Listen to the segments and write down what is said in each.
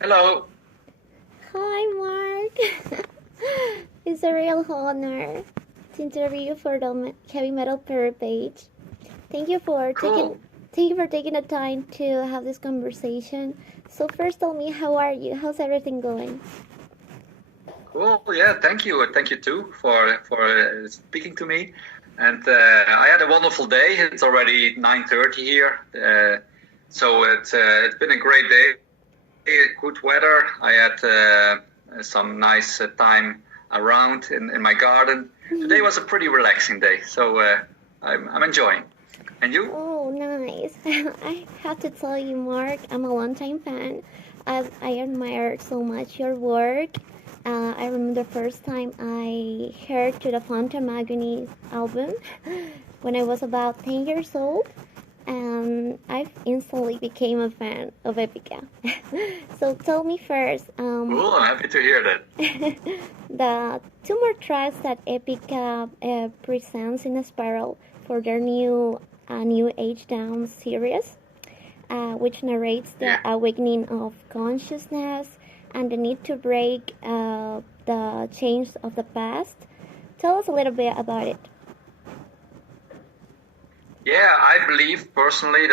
Hello. Hi, Mark. It's a real honor to interview you for the Heavy Metal Perú page. Thank you for Cool. taking the time to have this conversation. So first, tell me, how are you? How's everything going? Cool. Yeah. Thank you. Thank you too for speaking to me. And I had a wonderful day. It's already 9:30 here, so it's been a great day. Good weather. I had some nice time around in my garden. Today was a pretty relaxing day, so I'm enjoying. And you? Oh, nice. I have to tell you, Mark, I'm a longtime fan. I admire so much your work. I remember the first time I heard to the Fountain Agony album when I was about 10 years old, and I instantly became a fan of Epica. So tell me first, Cool. I'm happy to hear that. the two more tracks that Epica presents in a spiral for their New Age Down series, which narrates the awakening of consciousness and the need to break the chains of the past. Tell us a little bit about it. Yeah, I believe personally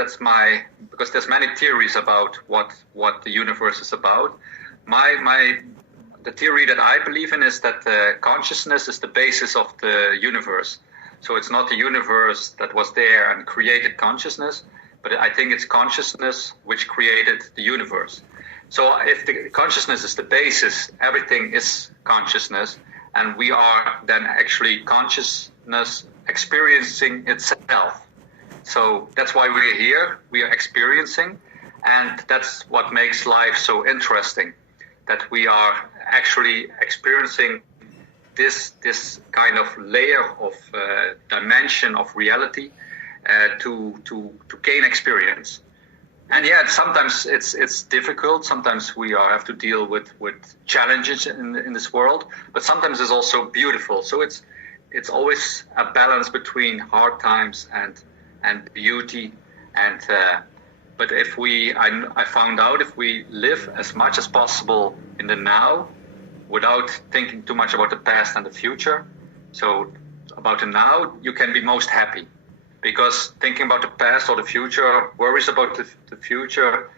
because there's many theories about what the universe is about. The theory that I believe in is that consciousness is the basis of the universe. So it's not the universe that was there and created consciousness, but I think it's consciousness which created the universe. So if the consciousness is the basis, everything is consciousness, and we are then actually consciousness experiencing itself. So that's why we're here, we are experiencing, and that's what makes life so interesting, that we are actually experiencing this kind of layer of dimension of reality to gain experience. And yeah, sometimes it's difficult. Sometimes we have to deal with challenges in this world, but sometimes it's also beautiful. So it's always a balance between hard times and beauty. And but I found out if we live as much as possible in the now, without thinking too much about the past and the future. So about the now, you can be most happy. Because thinking about the past or the future, worries about the future,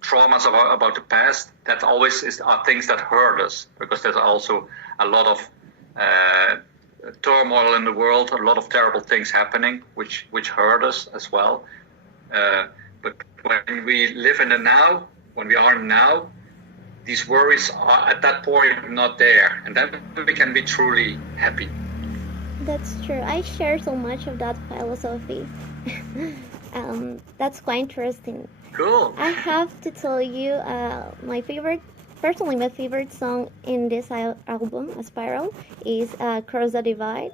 traumas about the past, that always are things that hurt us. Because there's also a lot of turmoil in the world, a lot of terrible things happening, which hurt us as well. But when we live in the now, when we are now, these worries are at that point not there, and then we can be truly happy. That's true. I share so much of that philosophy. That's quite interesting. Cool. I have to tell you, personally, my favorite song in this album, A Spiral, is Cross the Divide.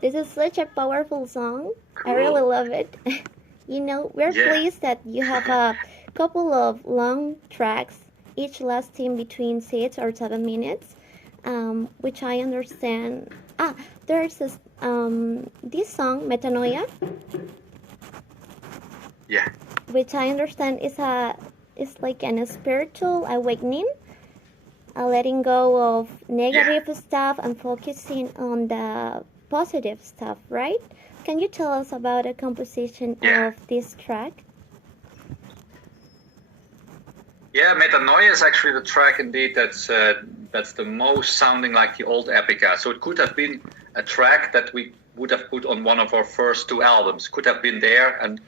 This is such a powerful song. Cool. I really love it. We're pleased that you have a couple of long tracks, each lasting between 6 or 7 minutes, which I understand. There's this song, Metanoia. Yeah. Which I understand is like a spiritual awakening, a letting go of negative stuff and focusing on the positive stuff, right? Can you tell us about the composition of this track? Yeah, Metanoia is actually the track indeed that's the most sounding like the old Epica. So it could have been a track that we would have put on one of our first two albums. Could have been there, and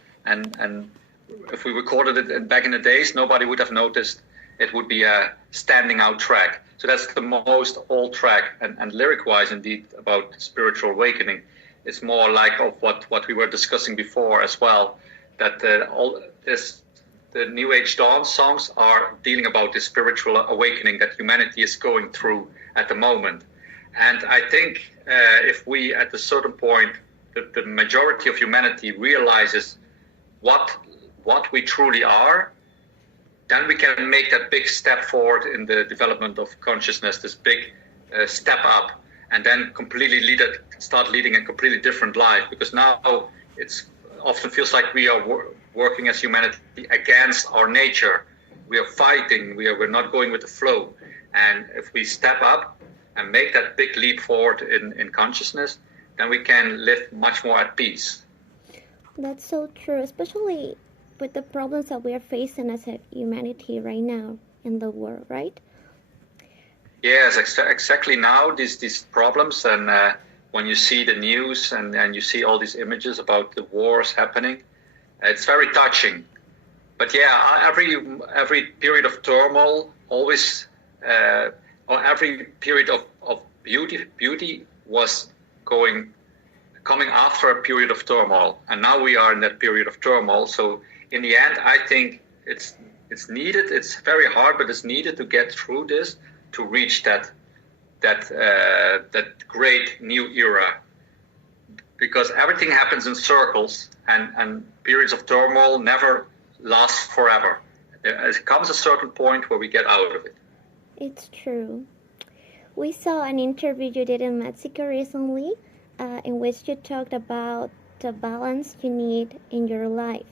if we recorded it back in the days, nobody would have noticed. It would be a standing out track. So that's the most old track, and lyric-wise, indeed, about spiritual awakening. It's more like of what we were discussing before as well, that the New Age Dawn songs are dealing about this spiritual awakening that humanity is going through at the moment. And I think if we, at a certain point, the majority of humanity realizes what we truly are, then we can make that big step forward in the development of consciousness, this big step up, and then completely start leading a completely different life. Because now it's often feels like we are working as humanity against our nature. are fighting. We're not going with the flow. And if we step up and make that big leap forward in consciousness, then we can live much more at peace. That's so true, especially with the problems that we are facing as a humanity right now in the world, right? Yes, exactly now, these problems, and when you see the news and you see all these images about the wars happening, it's very touching. But yeah, every period of turmoil always, or every period of beauty was coming after a period of turmoil, and now we are in that period of turmoil. So in the end, I think it's needed. It's very hard, but it's needed to get through this to reach that great new era. Because everything happens in circles, and periods of turmoil never last forever. There comes a certain point where we get out of it. It's true. We saw an interview you did in Mexico recently, in which you talked about the balance you need in your life.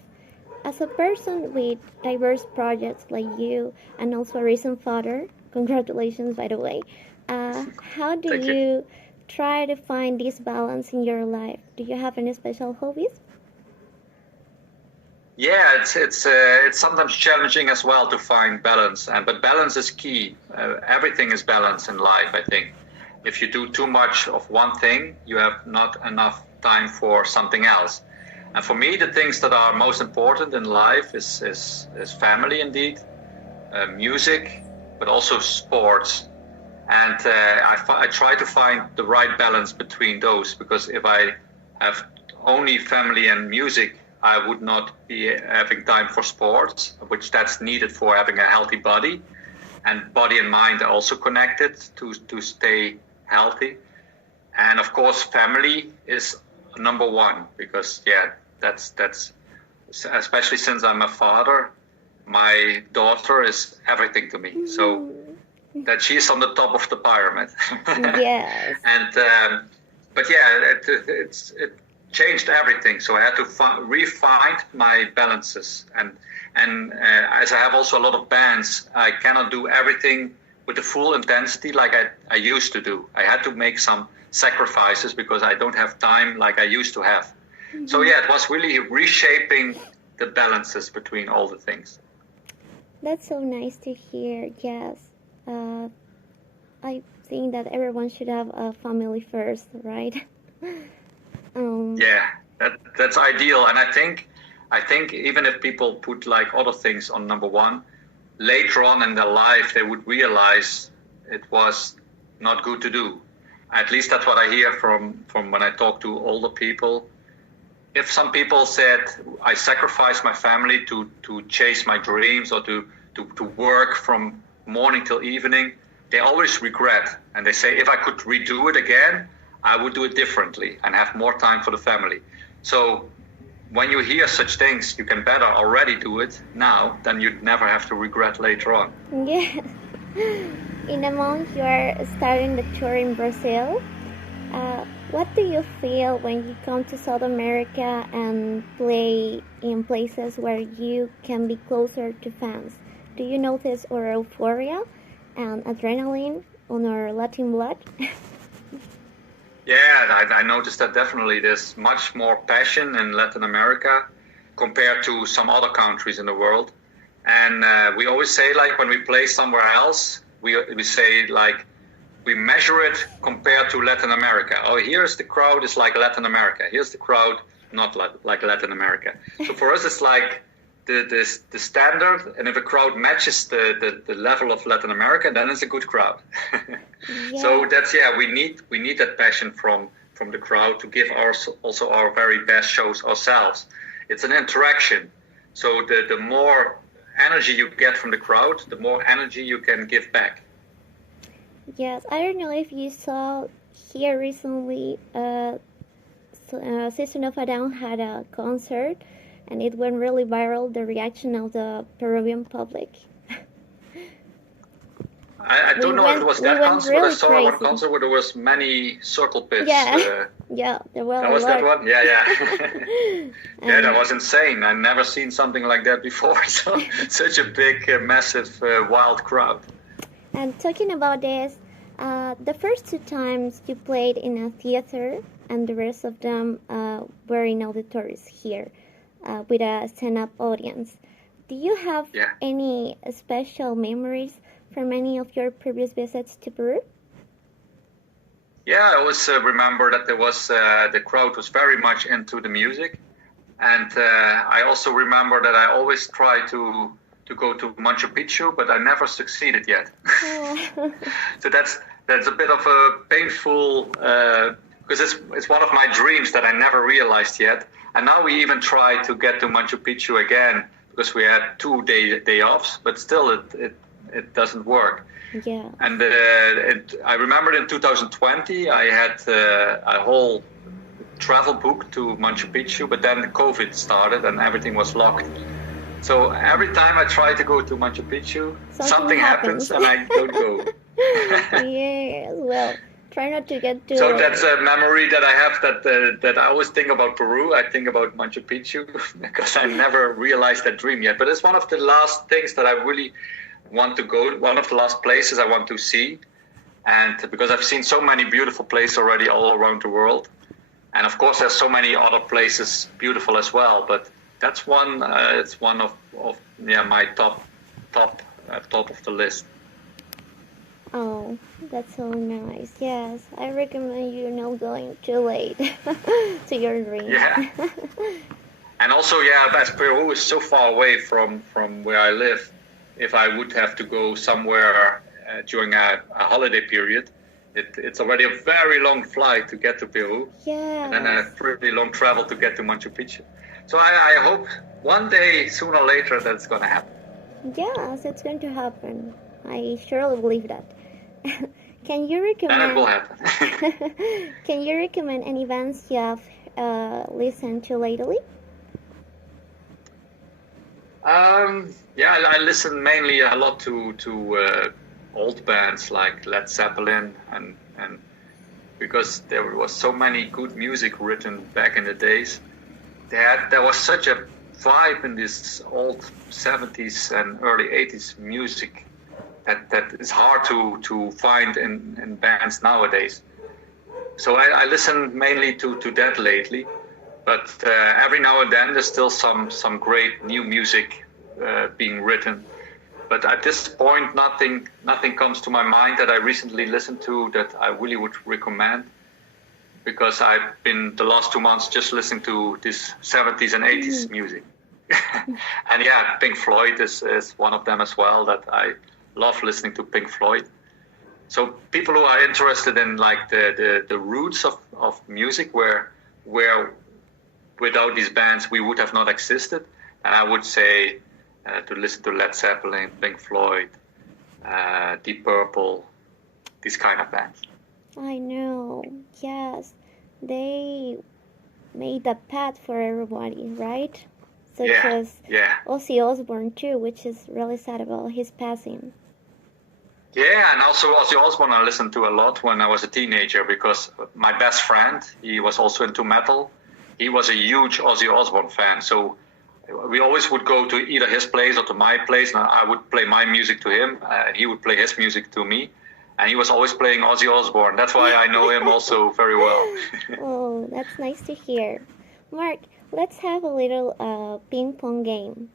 As a person with diverse projects like you, and also a recent father, congratulations by the way, how do you try to find this balance in your life? Do you have any special hobbies? Yeah, it's sometimes challenging as well to find balance, but balance is key. Everything is balance in life, I think. If you do too much of one thing, you have not enough time for something else. And for me, the things that are most important in life is family, indeed, music, but also sports. And I try to find the right balance between those, because if I have only family and music, I would not be having time for sports, which that's needed for having a healthy body. And body and mind are also connected to stay healthy. And of course, family is number one, because that's especially since I'm a father, my daughter is everything to me. So that she's on the top of the pyramid. Yes. And but yeah, it changed everything. So I had to refine my balances, and as I have also a lot of bands, I cannot do everything with the full intensity like I used to do. I had to make some sacrifices because I don't have time like I used to have. Mm-hmm. So yeah, it was really reshaping the balances between all the things. That's so nice to hear. Yes, I think that everyone should have a family first, right? Yeah, that's ideal. And I think even if people put like other things on number one, later on in their life they would realize it was not good to do. At least that's what I hear from when I talk to older people. If some people said I sacrificed my family to chase my dreams, or to work from morning till evening, they always regret, and they say if I could redo it again, I would do it differently and have more time for the family. So when you hear such things, you can better already do it now than you'd never have to regret later on. Yes. In a month, you are starting the tour in Brazil. What do you feel when you come to South America and play in places where you can be closer to fans? Do you notice our euphoria and adrenaline on our Latin blood? Yeah, I noticed that definitely. There's much more passion in Latin America compared to some other countries in the world. And we always say, like, when we play somewhere else, we say, like, we measure it compared to Latin America. Oh, here's the crowd is like Latin America. Here's the crowd not like Latin America. So for us, it's like the standard, and if a crowd matches the level of Latin America, then it's a good crowd. Yeah. So that's, we need that passion from the crowd to give also our very best shows ourselves. It's an interaction. So the more energy you get from the crowd, the more energy you can give back. Yes, I don't know if you saw here recently, System of a Down had a concert, and it went really viral, the reaction of the Peruvian public. I don't know if it was that concert, but I saw one concert where there was many circle pits. Yeah, yeah, there were. That was that one. Yeah, yeah. That was insane. I've never seen something like that before. So such a big, massive, wild crowd. And talking about this, the first 2 times you played in a theater, and the rest of them were in auditoriums here with a stand-up audience. Do you have any special memories from any of your previous visits to Peru? Yeah, I always remember that there was the crowd was very much into the music, and I also remember that I always try to go to Machu Picchu, but I never succeeded yet. Oh. So that's a bit of a painful because it's one of my dreams that I never realized yet. And now we even try to get to Machu Picchu again because we had 2 day offs, but still it doesn't work. Yeah. And I remember in 2020 I had a whole travel book to Machu Picchu, but then COVID started and everything was locked. So every time I try to go to Machu Picchu, something happens and I don't go. Yes, well, try not to get too. So that's a memory that I have that I always think about Peru. I think about Machu Picchu because I never realized that dream yet. But it's one of the last things that I really want to go. One of the last places I want to see, and because I've seen so many beautiful places already all around the world, and of course there's so many other places beautiful as well. But that's one. It's one of my top of the list. Oh, that's so nice. Yes, I recommend you not going too late to your dream. Yeah. And also, as Peru is so far away from where I live, if I would have to go somewhere during a holiday period, it's already a very long flight to get to Peru. Yeah. And then a pretty long travel to get to Machu Picchu. So I hope one day, sooner or later, that's going to happen. Yes, it's going to happen. I surely believe that. Can you recommend? And it will happen. Can you recommend any bands you have listened to lately? I listen mainly a lot to old bands like Led Zeppelin and because there was so many good music written back in the days. There was such a vibe in this old 70s and early 80s music that is hard to find in bands nowadays. So I listen mainly to that lately, but every now and then there's still some great new music being written. But at this point, nothing comes to my mind that I recently listened to that I really would recommend, because I've been the last 2 months just listening to this 70s and 80s music. And Pink Floyd is one of them as well, that I love listening to Pink Floyd. So people who are interested in like the roots of music where without these bands we would have not existed, and I would say to listen to Led Zeppelin, Pink Floyd, Deep Purple, these kind of bands. I know, yes. They made a path for everybody, right? Such as Ozzy Osbourne too, which is really sad about his passing. Yeah, and also Ozzy Osbourne I listened to a lot when I was a teenager, because my best friend, he was also into metal. He was a huge Ozzy Osbourne fan, so we always would go to either his place or to my place, and I would play my music to him, he would play his music to me, and he was always playing Ozzy Osbourne. That's why I know him also very well. Oh, that's nice to hear. Mark, let's have a little ping pong game.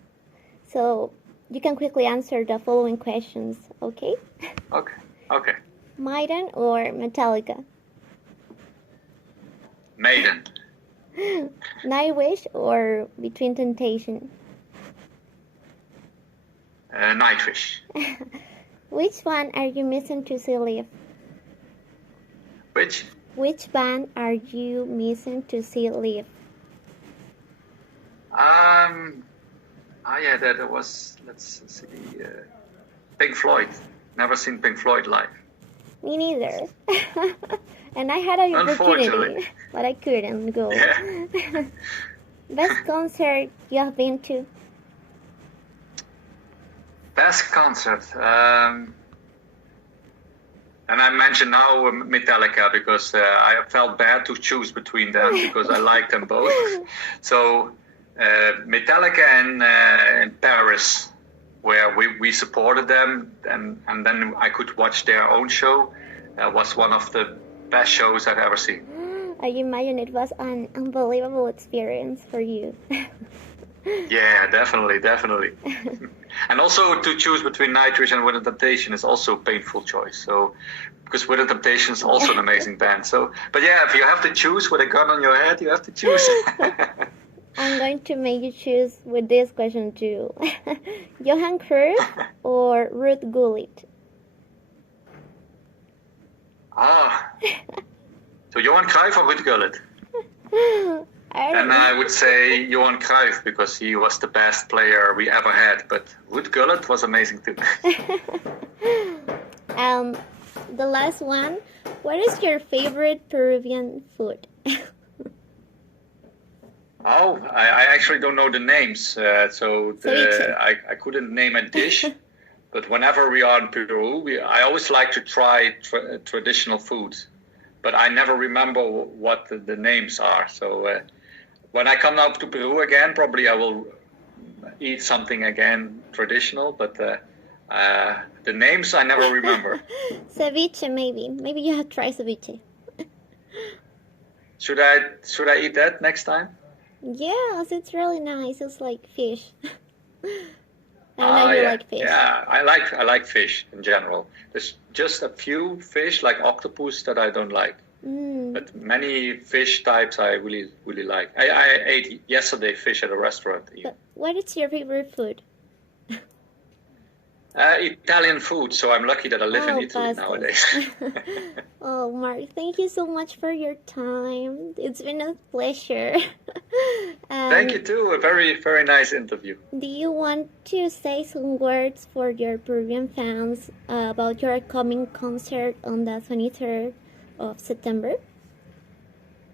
So you can quickly answer the following questions, okay? Okay. Maiden or Metallica? Maiden. Nightwish or Between Temptation? Nightwish. Which one are you missing to see live? Which band are you missing to see live? That was, let's see, Pink Floyd. Never seen Pink Floyd live. Me neither. And I had an opportunity, but I couldn't go. Yeah. Best concert you have been to? Best concert? And I mentioned now Metallica because I felt bad to choose between them because I like them both. So Metallica and Paris, where we supported them, and then I could watch their own show. Was one of the best shows I've ever seen. I imagine it was an unbelievable experience for you. Yeah, definitely. And also to choose between Nightwish and Within Temptation is also a painful choice. So, because Within Temptation is also an amazing band. So, but yeah, if you have to choose with a gun on your head, you have to choose. I'm going to make you choose with this question too. Johan Cruyff or Ruth Gullit? So Johan Cruyff or Ruud Gullit? And I would say Johan Cruyff because he was the best player we ever had. But Ruud Gullit was amazing too. The last one. What is your favorite Peruvian food? I actually don't know the names. I couldn't name a dish. But whenever we are in Peru, I always like to try traditional foods. But I never remember what the names are. So when I come now to Peru again, probably I will eat something again traditional. But the names I never remember. Ceviche, maybe. Maybe you have tried ceviche. Should I eat that next time? Yes, it's really nice. It's like fish. I know you like fish. Yeah, I like fish in general. There's just a few fish like octopus that I don't like. But many fish types I really like. I ate yesterday fish at a restaurant. What is your favorite food? Italian food, so I'm lucky that I live in Italy nowadays. Oh, Mark, thank you so much for your time. It's been a pleasure. Thank you too. A very, very nice interview. Do you want to say some words for your Peruvian fans about your upcoming concert on the 23rd of September?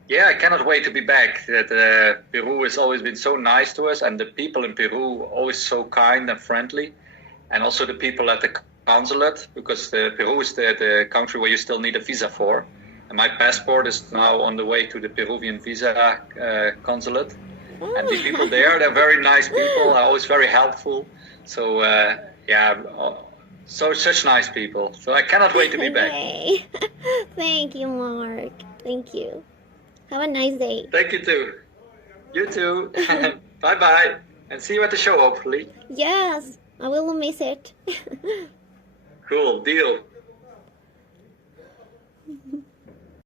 Yeah, I cannot wait to be back. Peru has always been so nice to us, and the people in Peru always so kind and friendly. And also the people at the consulate, because Peru is the country where you still need a visa for. And my passport is now on the way to the Peruvian visa consulate. And the people there, they're very nice people, are always very helpful. So, such nice people. So I cannot wait to be back. Thank you, Mark. Thank you. Have a nice day. Thank you too. You too. Bye-bye. And see you at the show, hopefully. Yes. I will miss it. Cool, deal.